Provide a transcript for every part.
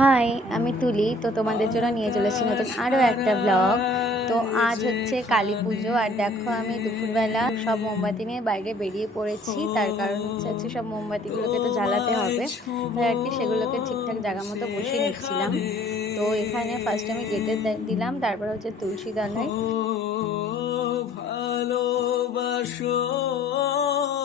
High, আমি তুলি। তো তোমাদের জন্য নিয়ে চলেছি নতুন আরও একটা ব্লগ। তো আজ হচ্ছে কালী পুজো, আর দেখো আমি দুপুরবেলা সব মোমবাতি নিয়ে বাইরে বেরিয়ে পড়েছি। তার কারণ হচ্ছে সব মোমবাতিগুলোকে তো জ্বালাতে হবে, তাই আর কি সেগুলোকে ঠিকঠাক জায়গা মতো বসিয়ে নিচ্ছিলাম। তো এখানে ফার্স্ট আমি গেটে দিলাম, তারপর হচ্ছে তুলসী তলায়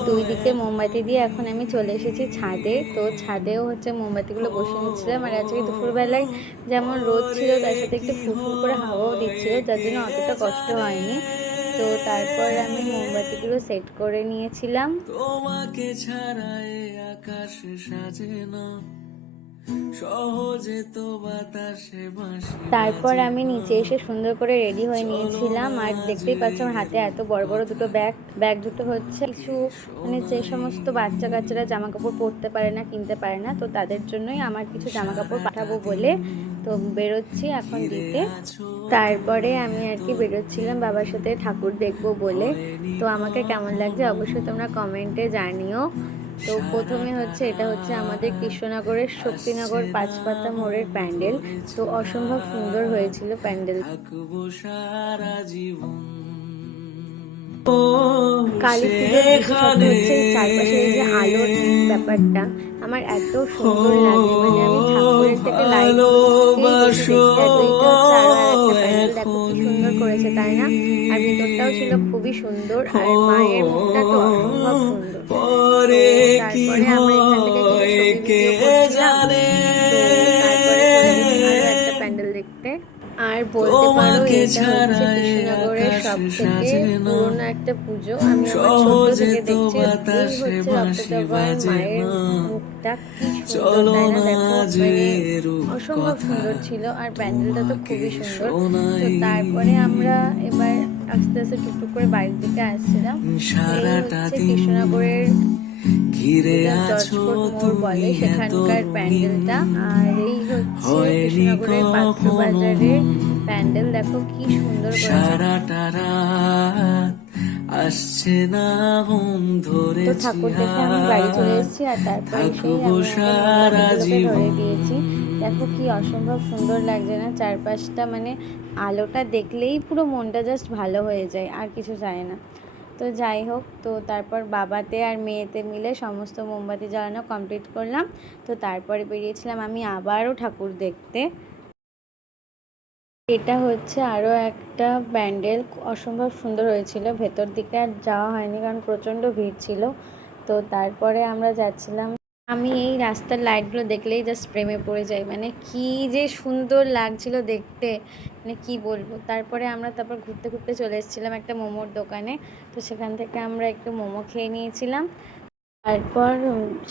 দুই দিকে মোমবাতি দিয়ে এখন আমি চলে এসেছি ছাদে। তো ছাদেও হচ্ছে মোমবাতিগুলো বসিয়ে নিচ্ছিলাম। আর আজকে দুপুরবেলায় যেমন রোদ ছিল, তার সাথে একটু ফুরফুর করে হাওয়াও দিচ্ছিল, যার জন্য অতটা কষ্ট হয়নি। তো তারপর আমি মোমবাতিগুলো সেট করে নিয়েছিলাম। তোমাকে ছাড়া আকাশ সাজে না, সহজে তো বাতাসে বাঁশি। তারপর আমি নিচে এসে সুন্দর করে রেডি হয়ে নিয়েছিলাম। আর দেখতেই পাচ্ছ আমার হাতে এত বড় বড় দুটো ব্যাগ দুটো হচ্ছে কিছু মানে যে সমস্ত বাচ্চা কাচ্চারা জামা কাপড় পরতে পারে না, কিনতে পারে না, তো তাদের জন্যই আমার কিছু জামা কাপড় পাঠাবো বলে তো বেরোচ্ছি এখন দিতে। তারপরে আমি আর কি বেরোচ্ছিলাম বাবার সাথে ঠাকুর দেখবো বলে। তো আমাকে কেমন লাগছে অবশ্যই তোমরা কমেন্টে জানিও। তো প্রথমে হচ্ছে এটা হচ্ছে আমাদের কৃষ্ণনগরের শক্তিনগর পাঁচপাতা মোড়ের প্যান্ডেল। তো অসম্ভব সুন্দর হয়েছিল প্যান্ডেল। কালী পুজোর হচ্ছে চারপাশে এই যে আলোর ব্যাপারটা আমার এত সুন্দর লাগে, মানে আমি ঠাকুরের থেকে লাইট দেখো কি সুন্দর করেছে তাই না। আর ভিতরটাও ছিল খুবই সুন্দর, আর মায়ের মুখটা তো অসম্ভব সুন্দর। তারপরে আমরা এখান থেকে কিছু ছবি ভিডিও করছিলাম। তো তারপরে চলে গেছি আরো একটা প্যান্ডেল দেখতে। আর বলতে পারো এটা হচ্ছে কৃষ্ণনগরের সব থেকে পুরোনো একটা পুজো। আমি আমার ছোট থেকে দেখছি। এই হচ্ছে রক্তচৌকার মায়ের মুখটা, কি সুন্দর তাই না। দেখো মানে অসম্ভব সুন্দর ছিল, আর প্যান্ডেলটা তো খুবই সুন্দর। তো তারপরে আমরা এবার আস্তে আস্তে টুকটুক করে বাড়ির দিকে আসছিলাম। এই হচ্ছে কৃষ্ণনগরের জজকোট মোড় বলে সেখানকার প্যান্ডেলটা। আর এই হচ্ছে কৃষ্ণনগরের পাত্র বাজারের প্যান্ডেল, দেখো কি সুন্দর আসছে না ধরে। তো ঠাকুর দেখে আমি বাড়ি চলে এসেছি, আর তারপরে সেই আমি ধরে দিয়েছি। দেখো কি অসম্ভব সুন্দর লাগছে না চারপাশটা, মানে আলোটা দেখলেই পুরো মনটা জাস্ট ভালো হয়ে যায়, আর কিছু চায় না। তো যাই হোক, তো তারপর বাবাতে আর মেয়েতে মিলে সমস্ত মোমবাতি জ্বালানো কমপ্লিট করলাম। তো তারপরে বেরিয়েছিলাম আমি আবারও ঠাকুর দেখতে। এটা হচ্ছে আরও একটা প্যান্ডেল, অসম্ভব সুন্দর হয়েছিল। ভেতর দিকে আর যাওয়া হয়নি কারণ প্রচণ্ড ভিড় ছিল। তো তারপরে আমরা যাচ্ছিলাম। আমি এই রাস্তার লাইটগুলো দেখলেই জাস্ট প্রেমে পড়ে যাই, মানে কি যে সুন্দর লাগছিল দেখতে, মানে কি বলবো। তারপরে আমরা ঘুরতে ঘুরতে চলে এসেছিলাম একটা মোমোর দোকানে। তো সেখান থেকে আমরা একটু মোমো খেয়ে নিয়েছিলাম। তারপর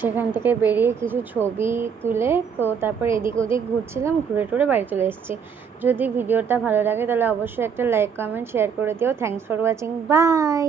সেখান থেকে বেরিয়ে কিছু ছবি তুলে তো তারপর এদিক ওদিক ঘুরছিলাম, ঘুরে টুরে বাড়ি চলে এসেছি। যদি ভিডিওটা ভালো লাগে তাহলে অবশ্যই একটা লাইক কমেন্ট শেয়ার করে দিও। Thanks for watching, by.